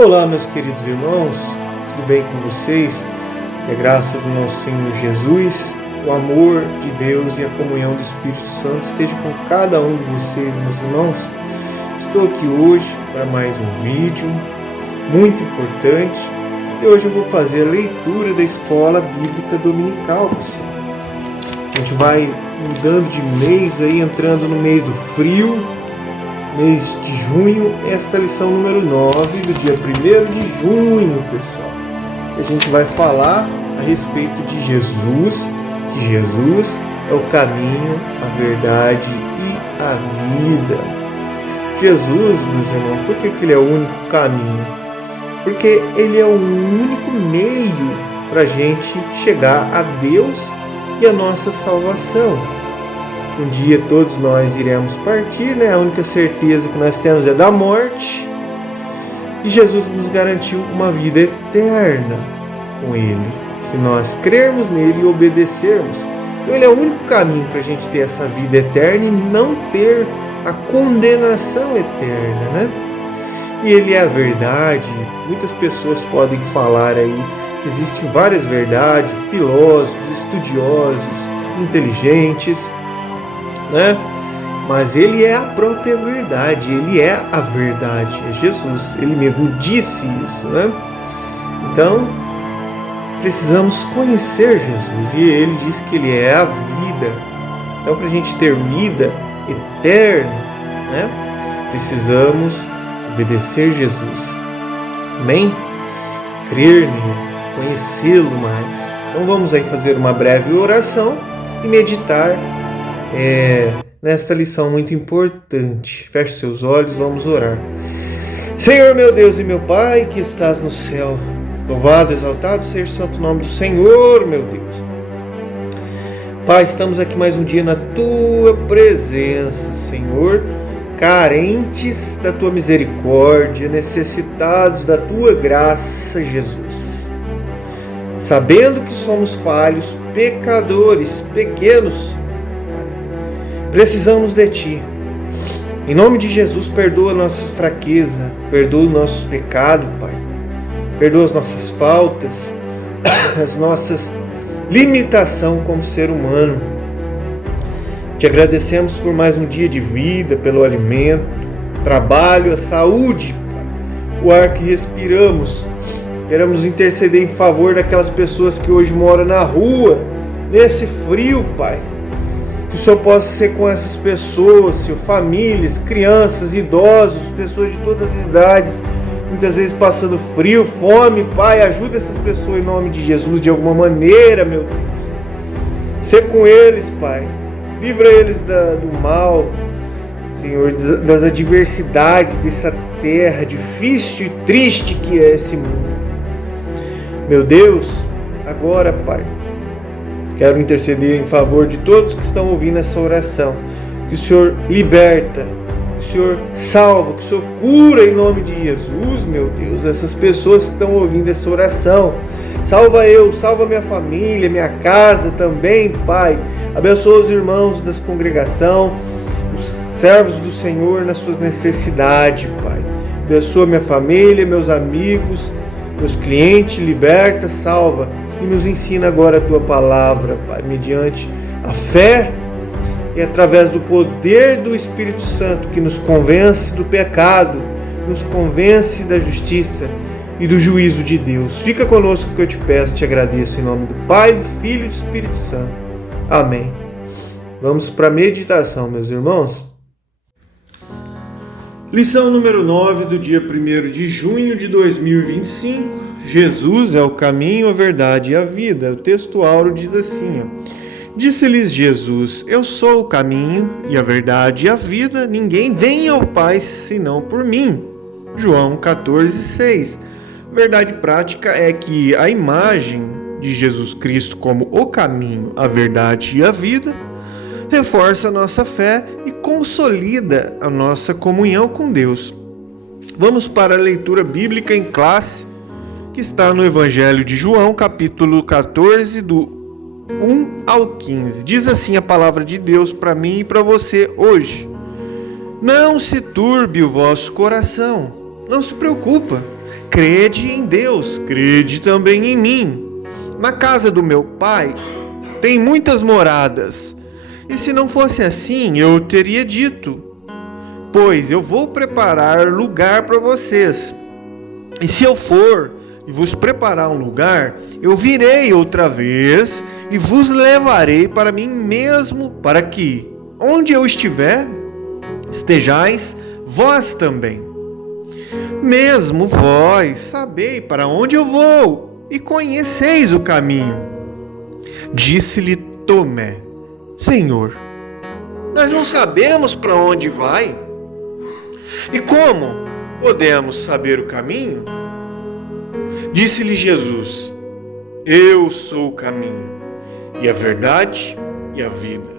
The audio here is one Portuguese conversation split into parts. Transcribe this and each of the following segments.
Olá, meus queridos irmãos, tudo bem com vocês? Que a graça do nosso Senhor Jesus, o amor de Deus e a comunhão do Espírito Santo esteja com cada um de vocês, meus irmãos. Estou aqui hoje para mais um vídeo muito importante e hoje eu vou fazer a leitura da Escola Bíblica Dominical, pessoal. A gente vai mudando de mês aí, entrando no mês do frio, mês de junho, esta é a lição número 9 do dia 1º de junho, pessoal. A gente vai falar a respeito de Jesus, que Jesus é o caminho, a verdade e a vida. Jesus, meus irmãos, por que ele é o único caminho? Porque ele é o único meio para a gente chegar a Deus e a nossa salvação. Um dia todos nós iremos partir, né? A única certeza que nós temos é da morte. E Jesus nos garantiu uma vida eterna com Ele, se nós crermos nele e obedecermos. Então Ele é o único caminho para a gente ter essa vida eterna e não ter a condenação eterna, né? E Ele é a verdade. Muitas pessoas podem falar aí que existem várias verdades, filósofos, estudiosos, inteligentes, né? Mas ele é a própria verdade, ele é a verdade, é Jesus, ele mesmo disse isso, né? Então, precisamos conhecer Jesus e ele diz que ele é a vida. Então, para a gente ter vida eterna, né? Precisamos obedecer Jesus, amém? Crer nele, conhecê-lo mais. Então, vamos aí fazer uma breve oração e meditar nesta lição muito importante. Feche seus olhos, vamos orar. Senhor, meu Deus e meu Pai, que estás no céu, louvado, exaltado seja o santo nome do Senhor, meu Deus. Pai, estamos aqui mais um dia na Tua presença, Senhor, carentes da Tua misericórdia, necessitados da Tua graça, Jesus. Sabendo que somos falhos, pecadores, pequenos, precisamos de Ti. Em nome de Jesus, perdoa nossas fraquezas, perdoa os nossos pecados, Pai. Perdoa as nossas faltas, as nossas limitações como ser humano. Te agradecemos por mais um dia de vida, pelo alimento, trabalho, a saúde, Pai, o ar que respiramos. Queremos interceder em favor daquelas pessoas que hoje moram na rua, nesse frio, Pai. Que o Senhor possa ser com essas pessoas, Senhor, famílias, crianças, idosos, pessoas de todas as idades, muitas vezes passando frio, fome, Pai, ajuda essas pessoas em nome de Jesus de alguma maneira, meu Deus. Ser com eles, Pai, livra eles do mal, Senhor, das adversidades dessa terra difícil e triste que é esse mundo. Meu Deus, agora, Pai, quero interceder em favor de todos que estão ouvindo essa oração. Que o Senhor liberta, que o Senhor salva, que o Senhor cura em nome de Jesus, meu Deus, essas pessoas que estão ouvindo essa oração. Salva eu, salva minha família, minha casa também, Pai. Abençoa os irmãos da congregação, os servos do Senhor nas suas necessidades, Pai. Abençoa minha família, meus amigos, meus clientes, liberta, salva e nos ensina agora a Tua palavra, Pai, mediante a fé e através do poder do Espírito Santo que nos convence do pecado, nos convence da justiça e do juízo de Deus. Fica conosco que eu te peço, te agradeço em nome do Pai, do Filho e do Espírito Santo. Amém. Vamos para a meditação, meus irmãos. Lição número 9 do dia 1º de junho de 2025. Jesus é o caminho, a verdade e a vida. O texto áureo diz assim, Disse-lhes Jesus, eu sou o caminho e a verdade e a vida, ninguém vem ao Pai senão por mim. João 14,6. Verdade prática é que a imagem de Jesus Cristo como o caminho, a verdade e a vida reforça a nossa fé e consolida a nossa comunhão com Deus. Vamos para a leitura bíblica em classe, que está no Evangelho de João, capítulo 14, do 1 ao 15. Diz assim a palavra de Deus para mim e para você hoje. Não se turbe o vosso coração, não se preocupa. crede em Deus, crede também em mim. Na casa do meu Pai tem muitas moradas, e se não fosse assim, eu teria dito, pois eu vou preparar lugar para vocês. E se eu for e vos preparar um lugar, eu virei outra vez e vos levarei para mim mesmo, para que, onde eu estiver, estejais vós também. Mesmo vós sabeis para onde eu vou e conheceis o caminho. Disse-lhe Tomé: Senhor, nós não sabemos para onde vai. E como podemos saber o caminho? Disse-lhe Jesus: Eu sou o caminho, e a verdade e a vida.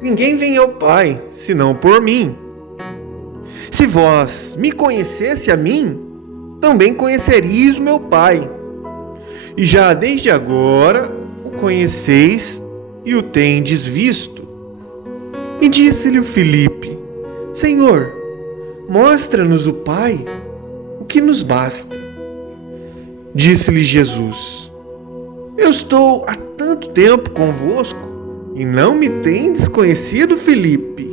Ninguém vem ao Pai, senão por mim. Se vós me conhecesse a mim, também conheceríeis o meu Pai. E já desde agora o conheceis e o tendes visto. E disse-lhe o Filipe: Senhor, mostra-nos o Pai, o que nos basta. Disse-lhe Jesus: Eu estou há tanto tempo convosco e não me tendes conhecido, Filipe?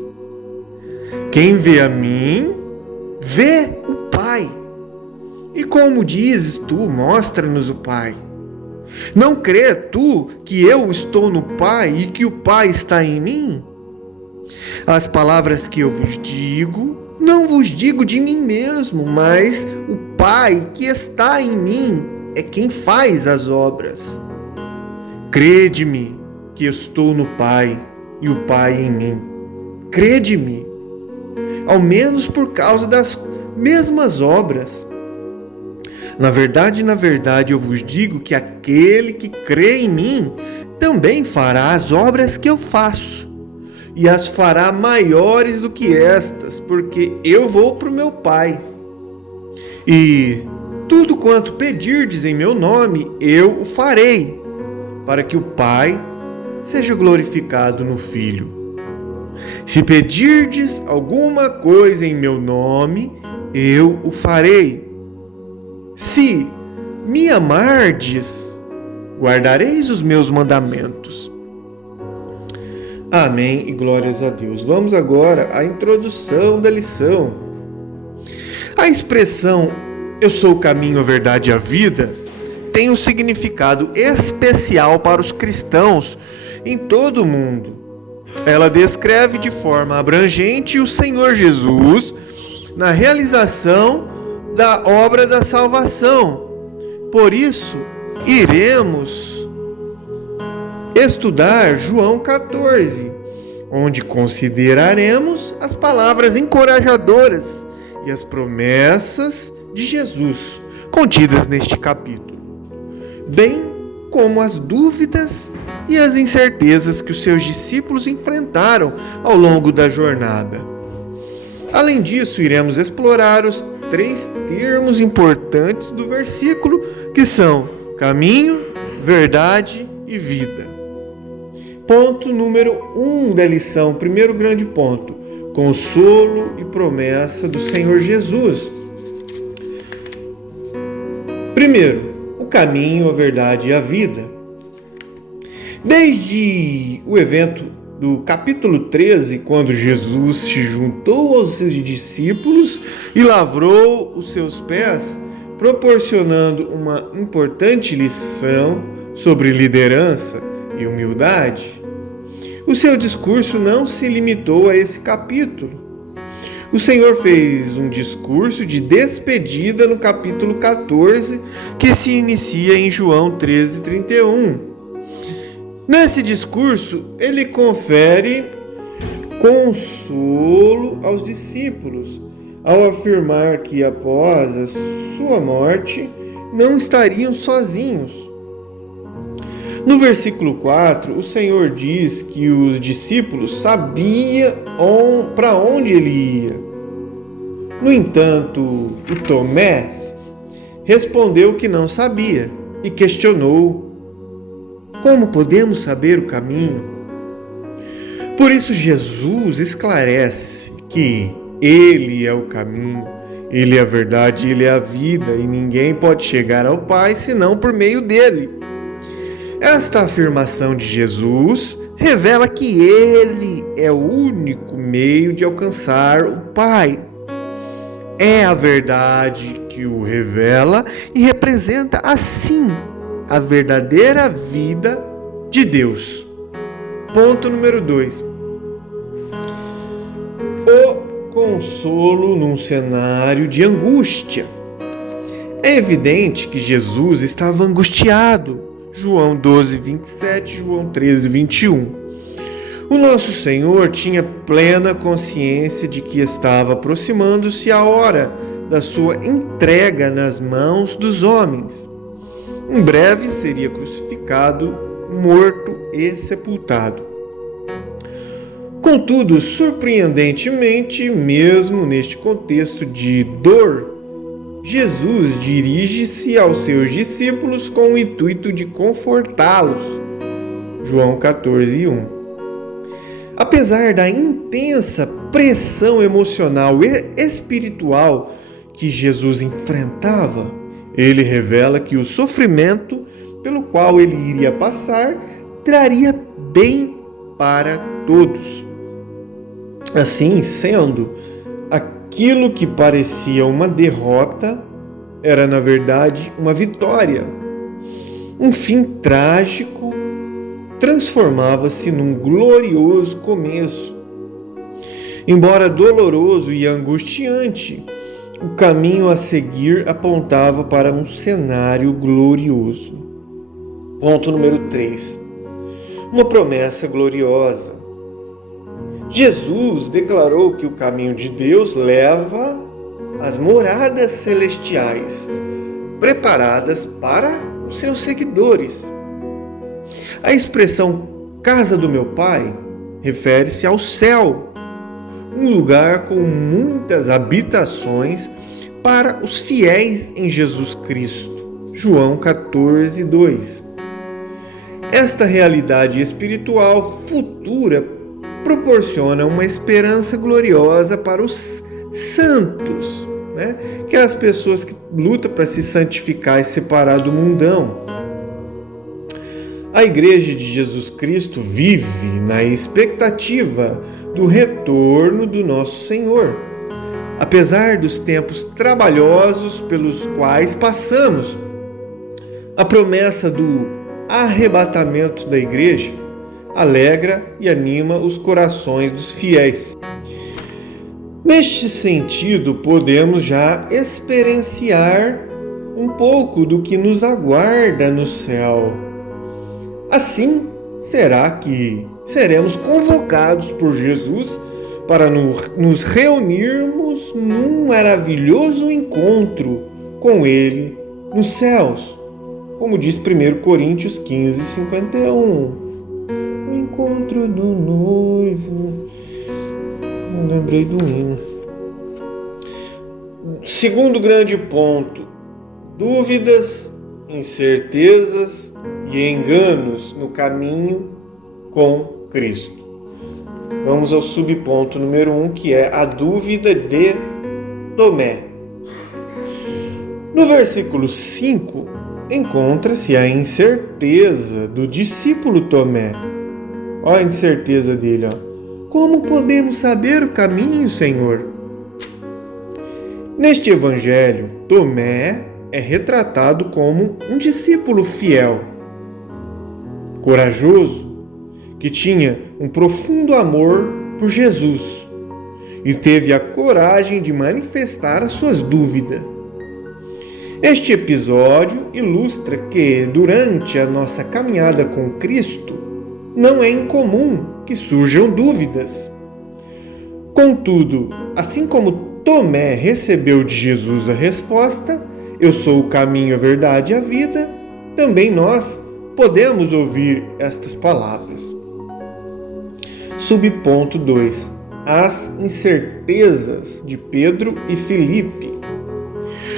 Quem vê a mim, vê o Pai. E como dizes tu, mostra-nos o Pai? Não crê tu que eu estou no Pai e que o Pai está em mim? As palavras que eu vos digo, não vos digo de mim mesmo, mas o Pai que está em mim é quem faz as obras. Crede-me que estou no Pai e o Pai em mim. Crede-me, ao menos por causa das mesmas obras. Na verdade, eu vos digo que aquele que crê em mim também fará as obras que eu faço, e as fará maiores do que estas, porque eu vou para o meu Pai. E tudo quanto pedirdes em meu nome, eu o farei, para que o Pai seja glorificado no Filho. Se pedirdes alguma coisa em meu nome, eu o farei. Se me amardes, guardareis os meus mandamentos. Amém e glórias a Deus. Vamos agora à introdução da lição. A expressão "eu sou o caminho, a verdade e a vida" tem um significado especial para os cristãos em todo o mundo. Ela descreve de forma abrangente o Senhor Jesus na realização da obra da salvação. Por isso, iremos estudar João 14, onde consideraremos as palavras encorajadoras e as promessas de Jesus contidas neste capítulo, bem como as dúvidas e as incertezas que os seus discípulos enfrentaram ao longo da jornada. Além disso, iremos explorar os 3 termos importantes do versículo, que são caminho, verdade e vida. Ponto número 1 da lição, primeiro grande ponto: consolo e promessa do Senhor Jesus. Primeiro, o caminho, a verdade e a vida. Desde o evento do capítulo 13, quando Jesus se juntou aos seus discípulos e lavrou os seus pés, proporcionando uma importante lição sobre liderança e humildade, o seu discurso não se limitou a esse capítulo. O Senhor fez um discurso de despedida no capítulo 14, que se inicia em João 13:31. Nesse discurso, ele confere consolo aos discípulos, ao afirmar que após a sua morte não estariam sozinhos. No versículo 4, o Senhor diz que os discípulos sabiam para onde ele ia. No entanto, o Tomé respondeu que não sabia e questionou: como podemos saber o caminho? Por isso, Jesus esclarece que Ele é o caminho Ele é a verdade, ele é a vida, e ninguém pode chegar ao Pai senão por meio dele. Esta afirmação de Jesus revela que ele é o único meio de alcançar o Pai. É a verdade que o revela e representa, assim, a verdadeira vida de Deus. Ponto número 2. O consolo num cenário de angústia. É evidente que Jesus estava angustiado. João 12, 27, João 13, 21. O nosso Senhor tinha plena consciência de que estava aproximando-se a hora da sua entrega nas mãos dos homens. Em breve seria crucificado, morto e sepultado. Contudo, surpreendentemente, mesmo neste contexto de dor, Jesus dirige-se aos seus discípulos com o intuito de confortá-los. João 14, 1. Apesar da intensa pressão emocional e espiritual que Jesus enfrentava, ele revela que o sofrimento pelo qual ele iria passar traria bem para todos. Assim sendo, aquilo que parecia uma derrota era, na verdade, uma vitória. Um fim trágico transformava-se num glorioso começo. Embora doloroso e angustiante, o caminho a seguir apontava para um cenário glorioso. Ponto número 3. Uma promessa gloriosa. Jesus declarou que o caminho de Deus leva às moradas celestiais, preparadas para os seus seguidores. A expressão casa do meu Pai refere-se ao céu, um lugar com muitas habitações para os fiéis em Jesus Cristo. João 14, 2. Esta realidade espiritual futura proporciona uma esperança gloriosa para os santos, que é as pessoas que lutam para se santificar e separar do mundão. A Igreja de Jesus Cristo vive na expectativa do retorno do nosso Senhor. Apesar dos tempos trabalhosos pelos quais passamos, a promessa do arrebatamento da Igreja alegra e anima os corações dos fiéis. Neste sentido, podemos já experienciar um pouco do que nos aguarda no céu. Assim, será que seremos convocados por Jesus para nos reunirmos num maravilhoso encontro com Ele nos céus, como diz 1 Coríntios 15, 51. O encontro do noivo. Não lembrei do hino. Segundo grande ponto: dúvidas, incertezas e enganos no caminho com Cristo. Vamos ao subponto número 1, que é a dúvida de Tomé. No versículo 5, encontra-se a incerteza do discípulo Tomé. Olha a incerteza dele. Como podemos saber o caminho, Senhor? Neste evangelho, Tomé é retratado como um discípulo fiel, corajoso, que tinha um profundo amor por Jesus e teve a coragem de manifestar as suas dúvidas. Este episódio ilustra que, durante a nossa caminhada com Cristo, não é incomum que surjam dúvidas. Contudo, assim como Tomé recebeu de Jesus a resposta, eu sou o caminho, a verdade e a vida, também nós podemos ouvir estas palavras. Subponto 2. As incertezas de Pedro e Filipe.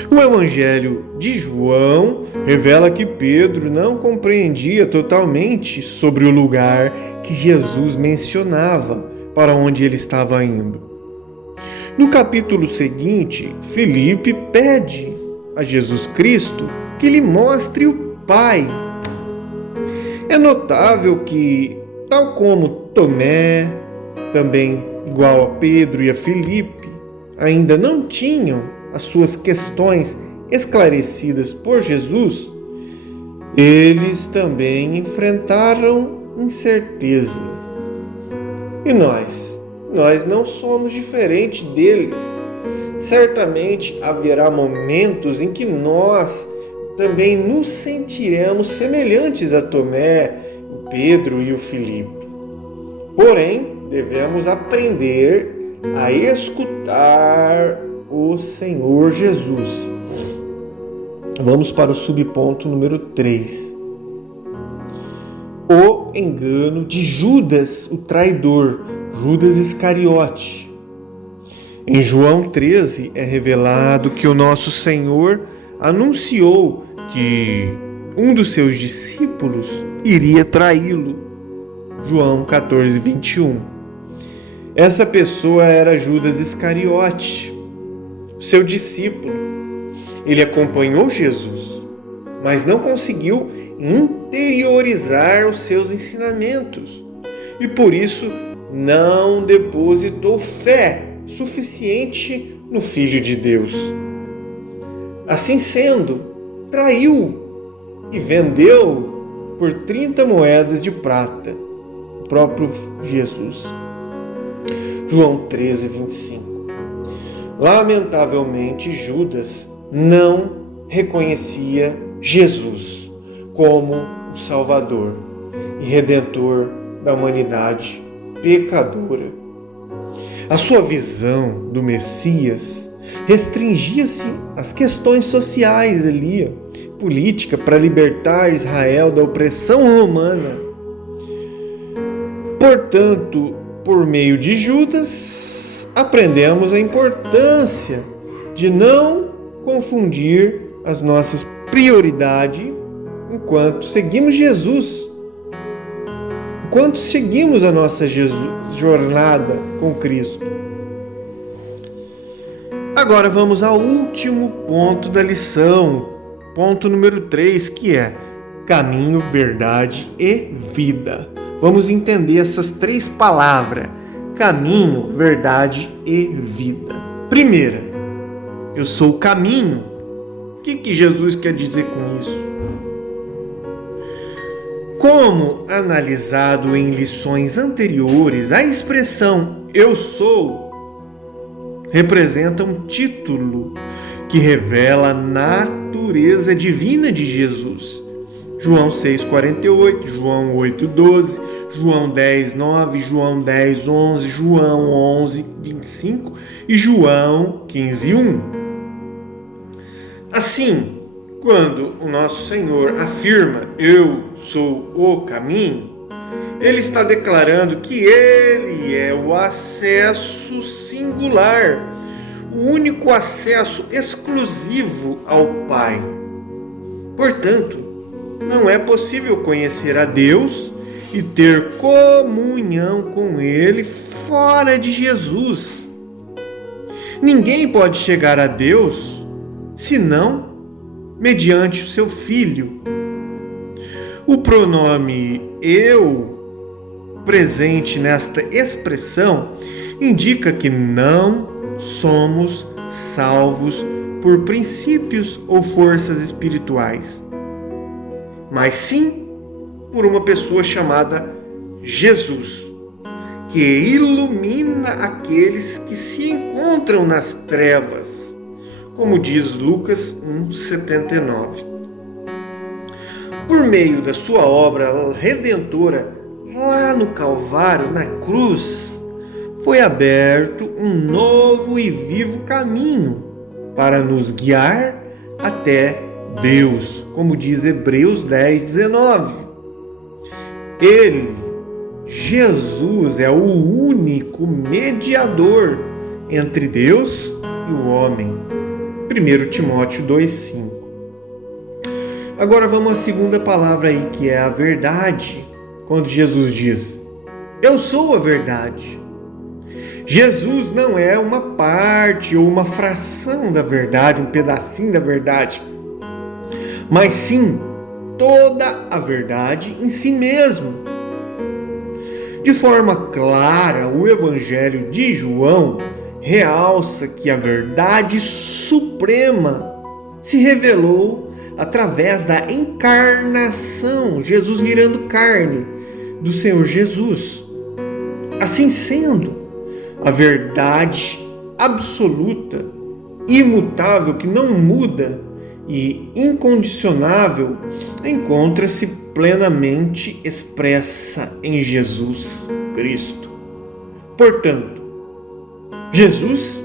O Evangelho de João revela que Pedro não compreendia totalmente sobre o lugar que Jesus mencionava para onde ele estava indo. No capítulo seguinte, Filipe pede a Jesus Cristo que lhe mostre o Pai. É notável que, tal como Tomé, também igual a Pedro e a Filipe, ainda não tinham as suas questões esclarecidas por Jesus, eles também enfrentaram incerteza. E nós? Nós não somos diferentes deles. Certamente haverá momentos em que nós também nos sentiremos semelhantes a Tomé, o Pedro e o Filipe. Porém, devemos aprender a escutar o Senhor Jesus. Vamos para o subponto número 3. O engano de Judas, o traidor, Judas Iscariote. Em João 13 é revelado que o nosso Senhor anunciou que um dos seus discípulos iria traí-lo. João 14, 21. Essa pessoa era Judas Iscariote, seu discípulo. Ele acompanhou Jesus, mas não conseguiu interiorizar os seus ensinamentos e por isso não depositou fé suficiente no Filho de Deus. Assim sendo, traiu e vendeu por 30 moedas de prata o próprio Jesus. João 13, 25. Lamentavelmente, Judas não reconhecia Jesus como o Salvador e Redentor da humanidade pecadora. A sua visão do Messias restringia-se às questões sociais ali, política, para libertar Israel da opressão romana. Portanto, por meio de Judas, aprendemos a importância de não confundir as nossas prioridades enquanto seguimos Jesus, enquanto seguimos a nossa jornada com Cristo. Agora vamos ao último ponto da lição, ponto número 3, que é caminho, verdade e vida. Vamos entender essas 3 palavras: caminho, verdade e vida. Primeira, eu sou o caminho. O que Jesus quer dizer com isso? Como analisado em lições anteriores, a expressão eu sou representa um título que revela a natureza divina de Jesus. João 6,48, João 8,12, João 10,9, João 10,11, João 11,25 e João 15,1. Assim, quando o nosso Senhor afirma eu sou o caminho, Ele está declarando que Ele é o acesso singular, o único acesso exclusivo ao Pai. Portanto, não é possível conhecer a Deus e ter comunhão com Ele fora de Jesus. Ninguém pode chegar a Deus senão mediante o seu Filho. O pronome eu, presente nesta expressão, indica que não somos salvos por princípios ou forças espirituais, mas sim por uma pessoa chamada Jesus, que ilumina aqueles que se encontram nas trevas, como diz Lucas 1,79. Por meio da sua obra redentora lá no Calvário, na cruz, foi aberto um novo e vivo caminho para nos guiar até Deus, como diz Hebreus 10,19. Ele, Jesus, é o único mediador entre Deus e o homem. 1 Timóteo 2,5. Agora vamos à segunda palavra aí, que é a verdade. Quando Jesus diz, eu sou a verdade. Jesus não é uma parte ou uma fração da verdade, um pedacinho da verdade, mas sim toda a verdade em si mesmo. De forma clara, o Evangelho de João realça que a verdade suprema se revelou através da encarnação, Jesus virando carne do Senhor Jesus. Assim sendo, a verdade absoluta, imutável, que não muda e incondicionável, encontra-se plenamente expressa em Jesus Cristo. Portanto, Jesus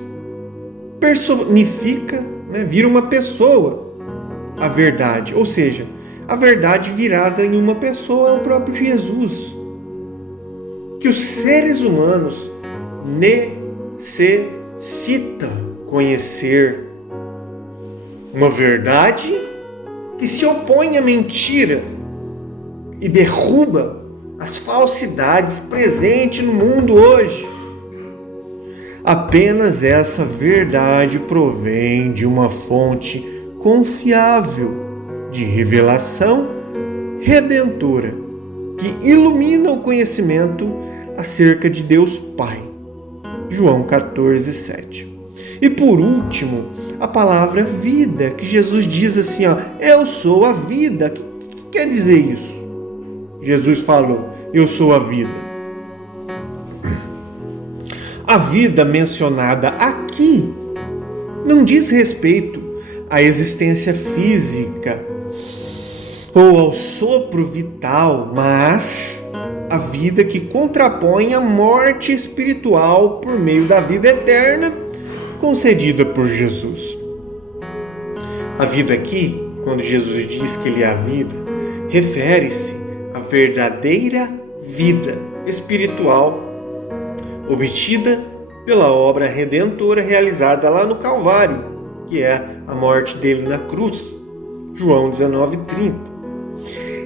personifica, vira uma pessoa, a verdade, ou seja, a verdade virada em uma pessoa é o próprio Jesus, que os seres humanos necessitam conhecer. Uma verdade que se opõe à mentira e derruba as falsidades presentes no mundo hoje. Apenas essa verdade provém de uma fonte confiável de revelação redentora que ilumina o conhecimento acerca de Deus Pai. João 14:7. E por último, a palavra vida, que Jesus diz assim, eu sou a vida. O que quer dizer isso? Jesus falou, eu sou a vida. A vida mencionada aqui não diz respeito à existência física ou ao sopro vital, mas a vida que contrapõe a morte espiritual por meio da vida eterna concedida por Jesus. A vida aqui, quando Jesus diz que Ele é a vida, refere-se à verdadeira vida espiritual obtida pela obra redentora realizada lá no Calvário, que é a morte dele na cruz. João 19:30.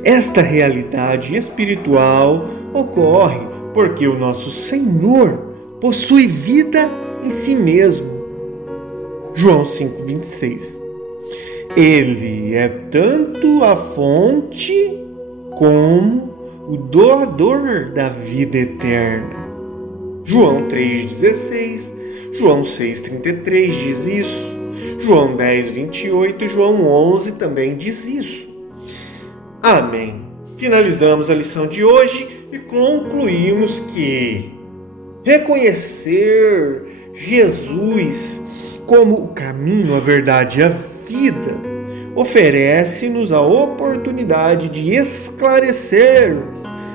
Esta realidade espiritual ocorre porque o nosso Senhor possui vida em si mesmo. João 5:26. Ele é tanto a fonte como o doador da vida eterna. João 3,16, João 6,33 diz isso, João 10,28, João 11 também diz isso. Amém. Finalizamos a lição de hoje e concluímos que reconhecer Jesus como o caminho, a verdade e a vida oferece-nos a oportunidade de esclarecer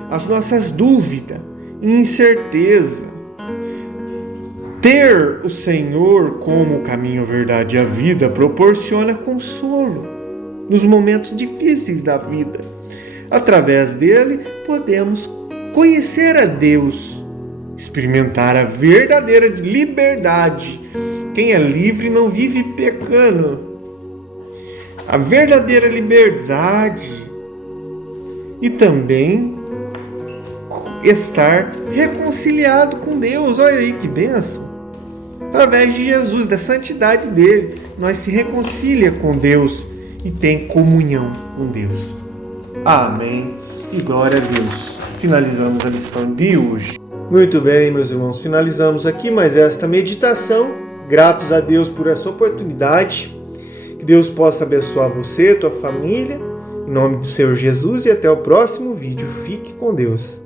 as nossas dúvidas e incerteza. Ter o Senhor como o caminho, a verdade e a vida proporciona consolo nos momentos difíceis da vida. Através dele, podemos conhecer a Deus, experimentar a verdadeira liberdade. Quem é livre não vive pecando. A verdadeira liberdade e também estar reconciliado com Deus. Olha aí que bênção! Através de Jesus, da santidade dele, nós se reconcilia com Deus e tem comunhão com Deus. Amém e glória a Deus. Finalizamos a lição de hoje. Muito bem, meus irmãos, finalizamos aqui mais esta meditação. Gratos a Deus por essa oportunidade. Que Deus possa abençoar você, tua família, em nome do Senhor Jesus, e até o próximo vídeo. Fique com Deus.